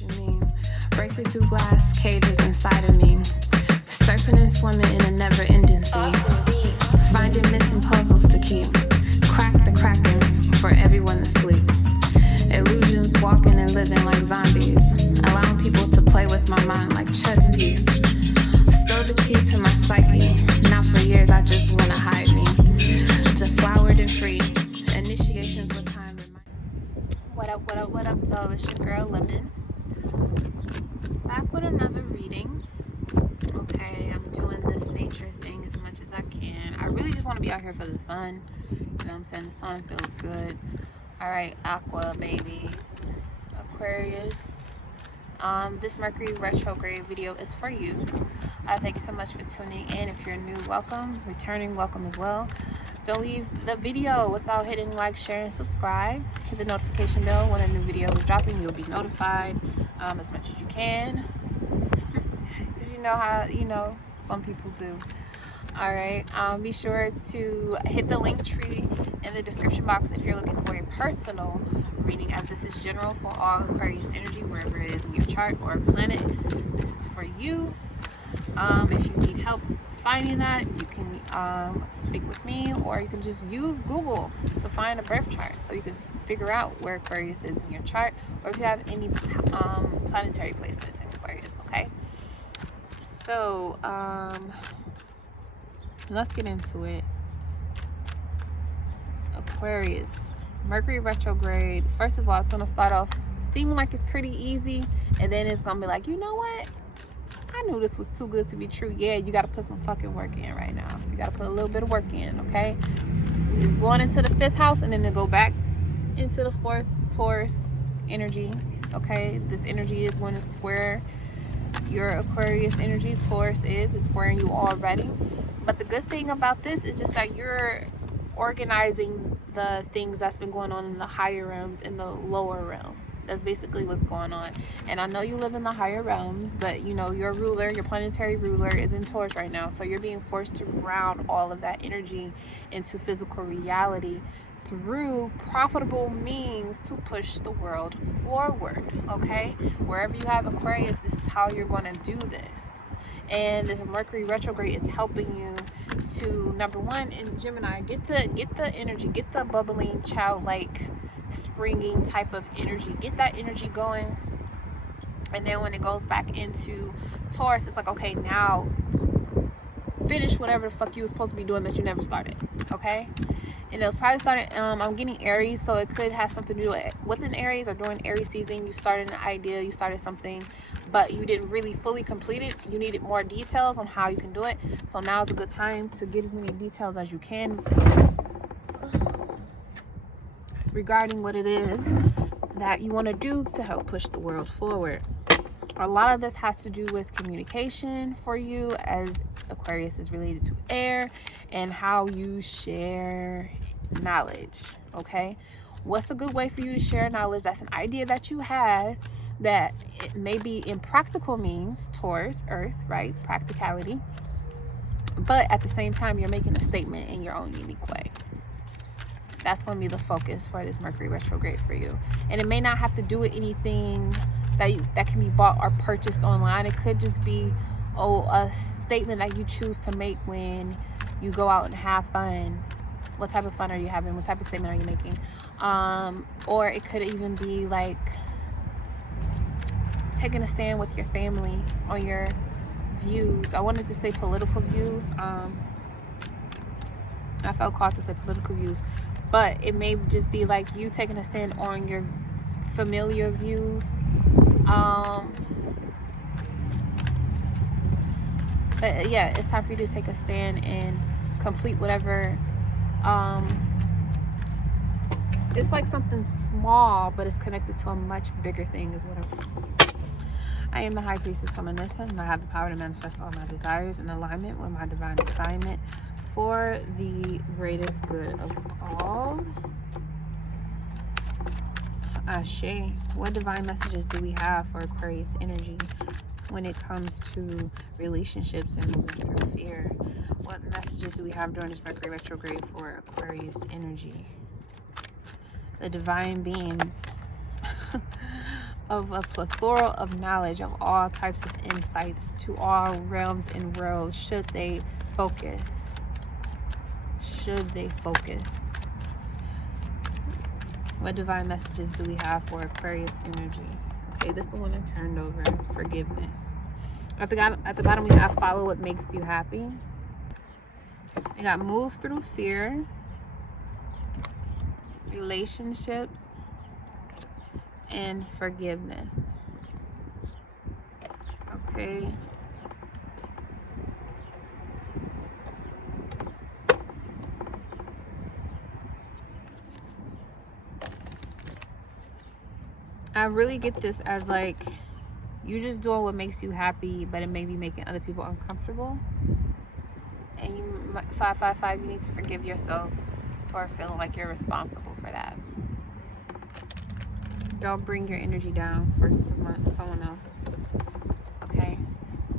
what you mean. Breaking through glass cages inside of me. Surfing and swimming in a never-ending sea. Finding missing puzzles to keep. Crack the cracking for everyone to sleep. Illusions walking and living like zombies. Allowing people to play with my mind like chess piece. Stole the key to my psyche. Now for years I just wanna hide me. Deflowered and free. Initiations with time in my... What up, so it's your girl Lemon. Back with another reading. Okay, I'm doing this nature thing as much as I can. I really just want to be out here for the sun. You know what I'm saying? The sun feels good. Alright, Aqua babies. Aquarius. This Mercury retrograde video is for you. Thank you so much for tuning in. If you're new, welcome. Returning, welcome as well. Don't leave the video without hitting like, share, and subscribe. Hit the notification bell when a new video is dropping. You'll be notified as much as you can. Because you know how, some people do. Alright, be sure to hit the link tree in the description box if you're looking for a personal reading, as this is general for all Aquarius energy, wherever it is in your chart or planet. This is for you. If you need help finding that, you can speak with me, or you can just use Google to find a birth chart so you can figure out where Aquarius is in your chart, or if you have any planetary placements in Aquarius. Okay, so let's get into it. Aquarius, Mercury retrograde. First of all, it's going to start off seeming like it's pretty easy, and then it's going to be like, you know what? I knew this was too good to be true. Yeah, you got to put some fucking work in right now. You got to put a little bit of work in, okay? It's going into the 5th house, and then to go back into the 4th, Taurus energy, okay? This energy is going to square your Aquarius energy. Taurus is squaring you already. But the good thing about this is just that you're organizing the things that's been going on in the higher realms in the lower realm. That's basically what's going on. And I know you live in the higher realms, but your ruler, your planetary ruler, is in Taurus right now. So you're being forced to ground all of that energy into physical reality through profitable means to push the world forward. Okay, wherever you have Aquarius, this is how you're going to do this. And this Mercury retrograde is helping you to, number one, in Gemini, get the energy, get the bubbling, childlike, springing type of energy, get that energy going. And then when it goes back into Taurus, it's like, okay, now finish whatever the fuck you was supposed to be doing that you never started. Okay, and it was probably started, I'm getting Aries, so it could have something to do with an Aries, or during Aries season you started an idea, you started something, but you didn't really fully complete it. You needed more details on how you can do it. So now is a good time to get as many details as you can regarding what it is that you want to do to help push the world forward. A lot of this has to do with communication for you, as Aquarius is related to air, and how you share knowledge. Okay, what's a good way for you to share knowledge? That's an idea that you had that it may be in practical means, Taurus, Earth, right? Practicality. But at the same time, you're making a statement in your own unique way. That's going to be the focus for this Mercury retrograde for you. And it may not have to do with anything that can be bought or purchased online. It could just be a statement that you choose to make when you go out and have fun. What type of fun are you having? What type of statement are you making? Or it could even be like taking a stand with your family on your views. I wanted to say political views. I felt called to say political views, but it may just be like you taking a stand on your familiar views. But yeah, it's time for you to take a stand and complete whatever. It's like something small, but it's connected to a much bigger thing, is what I am the High Priestess Feminista, and I have the power to manifest all my desires in alignment with my divine assignment for the greatest good of all. Ashe. What divine messages do we have for Aquarius energy when it comes to relationships and moving through fear? What messages do we have during this Mercury retrograde for Aquarius energy? The divine beings of a plethora of knowledge of all types of insights to all realms and worlds, should they focus. Should they focus. What divine messages do we have for Aquarius energy? Okay, this is the one I turned over. Forgiveness. At the bottom, we have follow what makes you happy. We got move through fear, relationships, and forgiveness. Okay. I really get this as like you just doing what makes you happy, but it may be making other people uncomfortable. And you 555, you need to forgive yourself for feeling like you're responsible for that. Don't bring your energy down for someone else. Okay,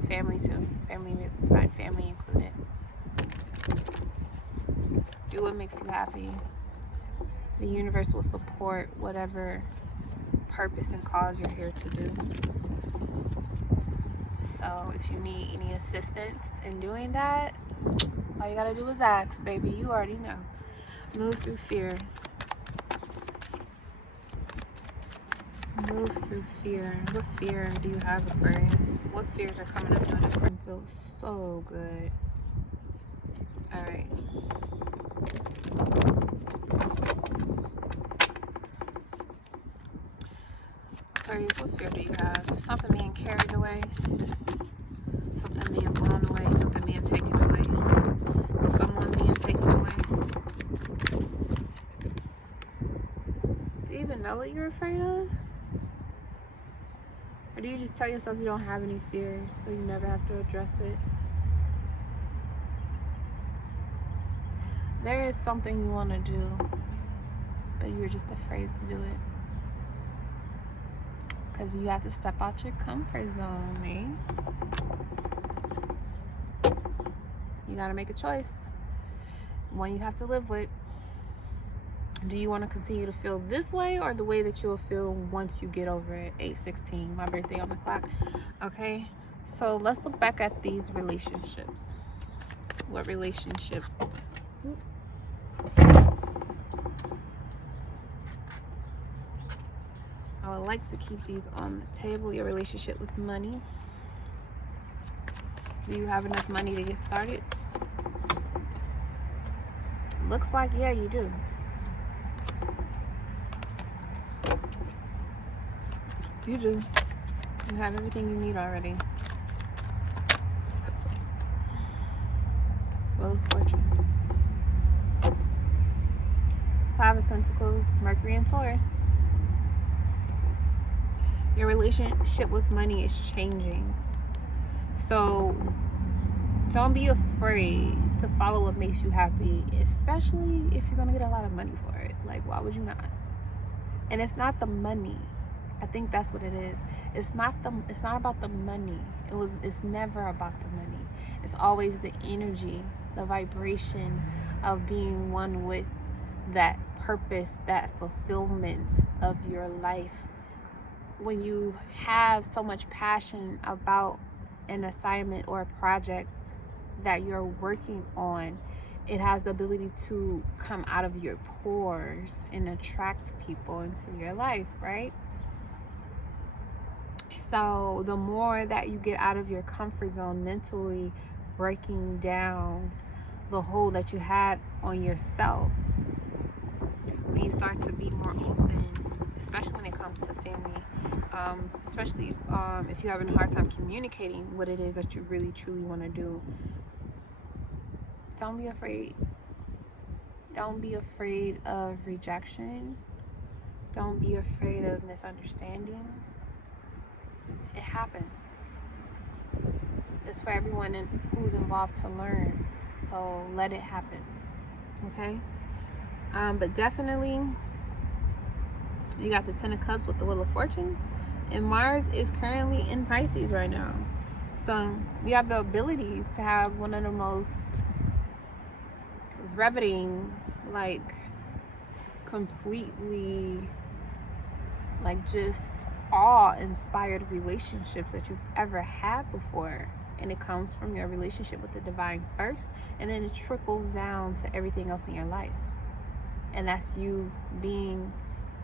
family too. Find family included. Do what makes you happy. The universe will support whatever purpose and cause you're here to do. So if you need any assistance in doing that, all you gotta do is ask, baby. You already know. Move through fear. Move through fear. What fear do you have, Aquarius? What fears are coming up on this one? Feels so good. All right. Aquarius, what fear do you have? Something being carried away. Something being blown away. Something being taken away. Someone being taken away. Do you even know what you're afraid of? Or do you just tell yourself you don't have any fears, so you never have to address it? There is something you want to do, but you're just afraid to do it. Because you have to step out your comfort zone, eh? You got to make a choice. One you have to live with. Do you want to continue to feel this way, or the way that you'll feel once you get over it? 8/16, my birthday on the clock. Okay, so let's look back at these relationships. What relationship? I would like to keep these on the table. Your relationship with money. Do you have enough money to get started? Looks like, yeah, you do. You do. You have everything you need already. Wheel of Fortune. 5 of Pentacles, Mercury and Taurus. Your relationship with money is changing. So don't be afraid to follow what makes you happy, especially if you're gonna get a lot of money for it. Like, why would you not? And it's not the money. I think that's what it is. It's not about the money. It's never about the money. It's always the energy, the vibration of being one with that purpose, that fulfillment of your life. When you have so much passion about an assignment or a project that you're working on, it has the ability to come out of your pores and attract people into your life, right? So the more that you get out of your comfort zone, mentally breaking down the hold that you had on yourself, when you start to be more open, especially when it comes to family, especially if you're having a hard time communicating what it is that you really truly want to do, don't be afraid. Don't be afraid of rejection. Don't be afraid of misunderstandings. It happens. It's for everyone who's involved to learn. So let it happen. Okay? But definitely, you got the 10 of Cups with the Wheel of Fortune. And Mars is currently in Pisces right now. So you have the ability to have one of the most riveting, like completely, like just awe-inspired relationships that you've ever had before. And it comes from your relationship with the divine first, and then it trickles down to everything else in your life. And that's you being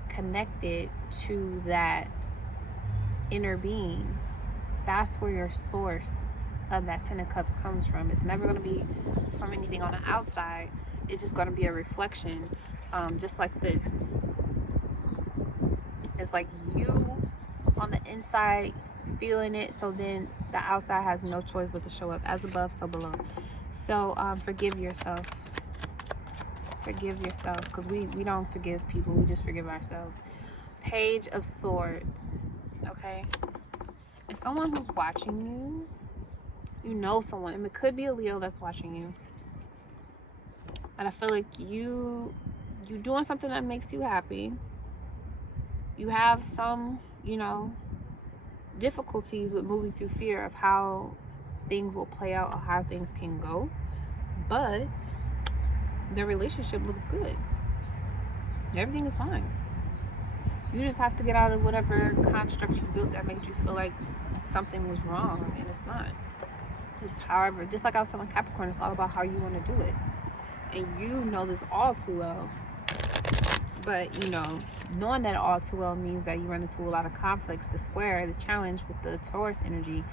connected to that inner being. That's where your source of that 10 of Cups comes from. It's never going to be from anything on the outside. It's just going to be a reflection, just like this. It's like you on the inside feeling it, so then the outside has no choice but to show up. As above, so below. So forgive yourself. Forgive yourself, because we don't forgive people, we just forgive ourselves. Page of Swords. Okay, it's someone who's watching you. You know someone, and it could be a Leo that's watching you, and I feel like you doing something that makes you happy. You have some, you know, difficulties with moving through fear of how things will play out or how things can go, but the relationship looks good. Everything is fine. You just have to get out of whatever construct you built that made you feel like something was wrong, and it's not. It's, however, just like I was telling Capricorn, it's all about how you want to do it, and you know this all too well. But you know, knowing that all too well means that you run into a lot of conflicts. The square, the challenge with the Taurus energy,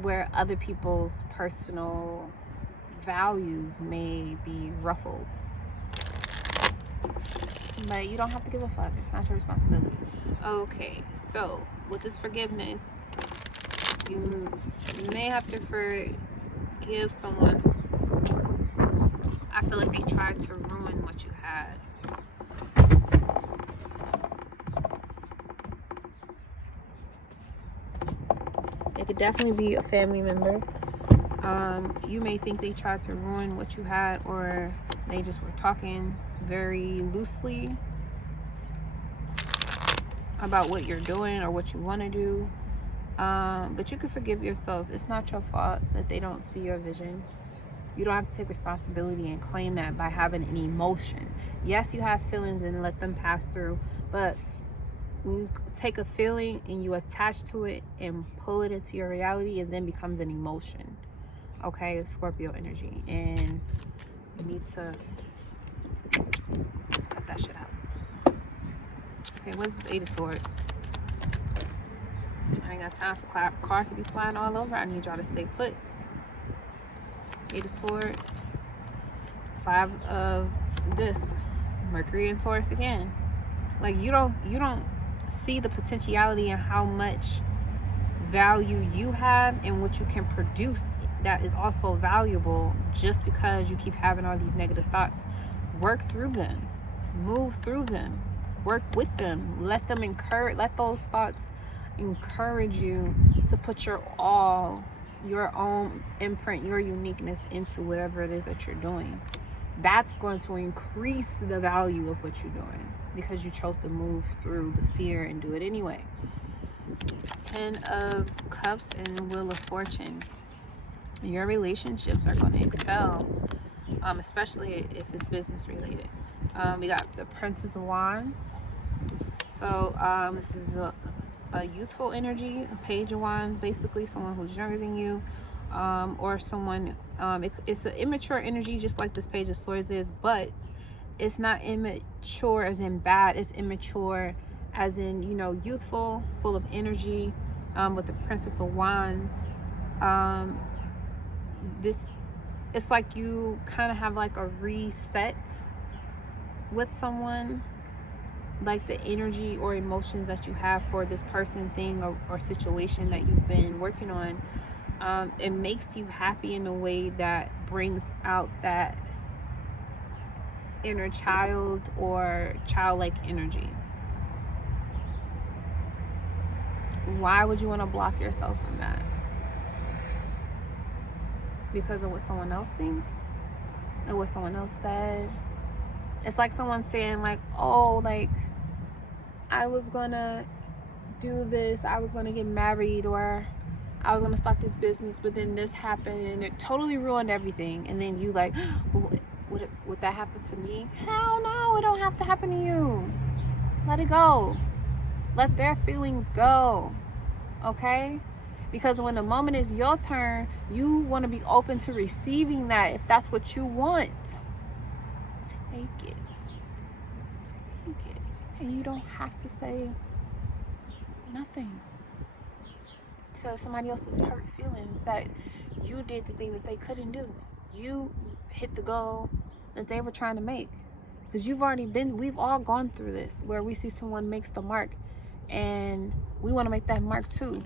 where other people's personal values may be ruffled, but you don't have to give a fuck. It's not your responsibility. Okay, so with this forgiveness, you may have to forgive someone. I feel like they tried to ruin what you had. It could definitely be a family member. You may think they tried to ruin what you had, or they just were talking very loosely about what you're doing or what you want to do. But you can forgive yourself. It's not your fault that they don't see your vision. You don't have to take responsibility and claim that by having an emotion. Yes, you have feelings and let them pass through, but when you take a feeling and you attach to it and pull it into your reality, it then becomes an emotion. Okay, it's Scorpio energy, and you need to cut that shit out. Okay, what's this Eight of Swords? I ain't got time for cards to be flying all over. I need y'all to stay put. Eight of Swords. Five of this. Mercury and Taurus again. Like you don't see the potentiality and how much value you have and what you can produce that is also valuable, just because you keep having all these negative thoughts. Work through them. Move through them. Work with them. Let those thoughts encourage you to put your all, your own imprint, your uniqueness into whatever it is that you're doing. That's going to increase the value of what you're doing, because you chose to move through the fear and do it anyway. 10 of Cups and Wheel of Fortune. Your relationships are going to excel, especially if it's business related. We got the Princess of Wands. So this is a youthful energy, a Page of Wands, basically someone who's younger than you, or someone, it's an immature energy, just like this Page of Swords is, but it's not immature as in bad. It's immature as in, you know, youthful, full of energy. With the Princess of Wands, it's like you kind of have like a reset with someone, like the energy or emotions that you have for this person, thing, or situation that you've been working on. It makes you happy in a way that brings out that inner child or childlike energy. Why would you want to block yourself from that? Because of what someone else thinks and what someone else said? It's like someone saying like, oh, like I was gonna do this, I was gonna get married, or I was gonna start this business, but then this happened and it totally ruined everything. And then you like, would that happen to me? Hell no, it don't have to happen to you. Let it go. Let their feelings go, okay? Because when the moment is your turn, you want to be open to receiving that if that's what you want. Take it. Take it. And you don't have to say nothing to somebody else's hurt feelings that you did the thing that they couldn't do. You hit the goal that they were trying to make. Because we've all gone through this where we see someone makes the mark and we want to make that mark too,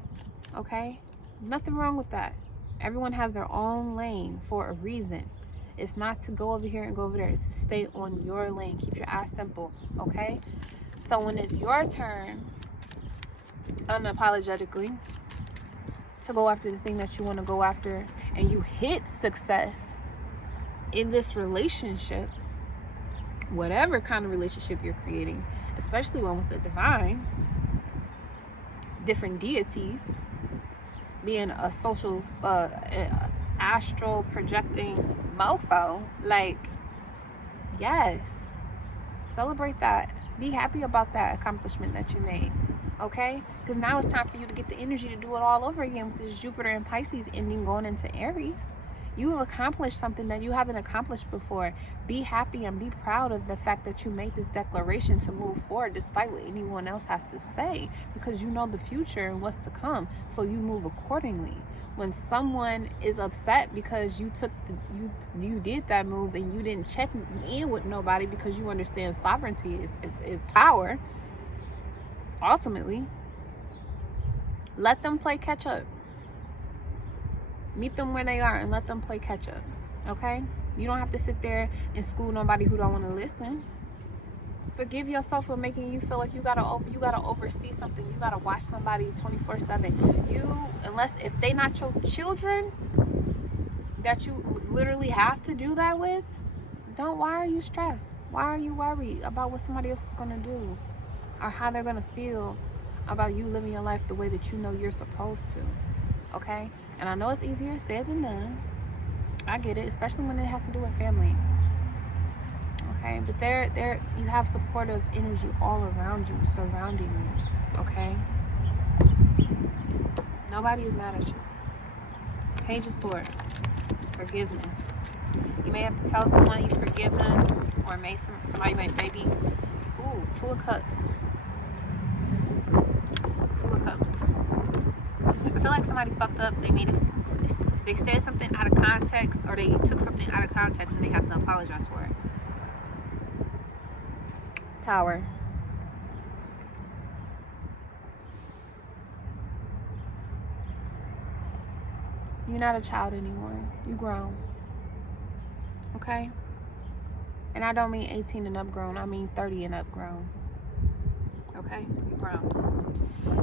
okay? Nothing wrong with that. Everyone has their own lane for a reason. It's not to go over here and go over there. It's to stay on your lane. Keep your eyes simple, okay? So when it's your turn, unapologetically, to go after the thing that you want to go after, and you hit success in this relationship, whatever kind of relationship you're creating, especially one with the divine, different deities, being a social astral projecting mofo, like, yes, celebrate that. Be happy about that accomplishment that you made, okay? Because now it's time for you to get the energy to do it all over again with this Jupiter and Pisces ending going into Aries. You've accomplished something that you haven't accomplished before. Be happy and be proud of the fact that you made this declaration to move forward despite what anyone else has to say, because you know the future and what's to come, so you move accordingly. When someone is upset because you did that move and you didn't check in with nobody because you understand sovereignty is power, ultimately, let them play catch up. Meet them where they are and let them play catch up, okay? You don't have to sit there and school nobody who don't want to listen. Forgive yourself for making you feel like you gotta oversee something. You gotta watch somebody 24/7. Unless if they not your children that you literally have to do that with, why are you stressed? Why are you worried about what somebody else is gonna do or how they're gonna feel about you living your life the way that you know you're supposed to? Okay? And I know it's easier said than done. I get it, especially when it has to do with family. Okay? But you have supportive energy all around you, surrounding you. Okay? Nobody is mad at you. Page of Swords. Forgiveness. You may have to tell someone you forgive them, or somebody maybe. Ooh, Two of Cups. Two of Cups. I feel like somebody fucked up. They said something out of context, or they took something out of context and they have to apologize for it. Tower. You're not a child anymore. You grown. Okay? And I don't mean 18 and up grown. I mean 30 and up grown. Okay? You're grown.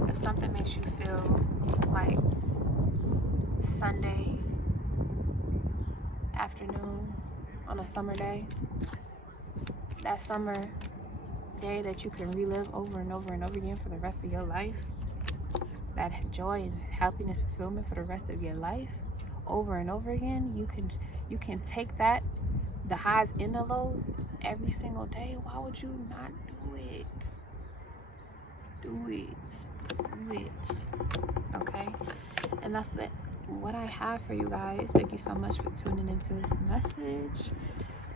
If something makes you feel like Sunday afternoon on a summer day, that summer day that you can relive over and over and over again for the rest of your life, that joy and happiness, fulfillment for the rest of your life, over and over again, you can take that, the highs and the lows, every single day. Why would you not do it? Do it. Okay? And that's what I have for you guys. Thank you so much for tuning into this message.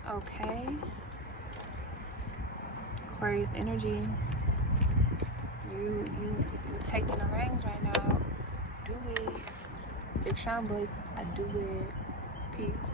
Okay? Aquarius energy. You taking the reins right now. Do it. Big Sean boys, I do it. Peace.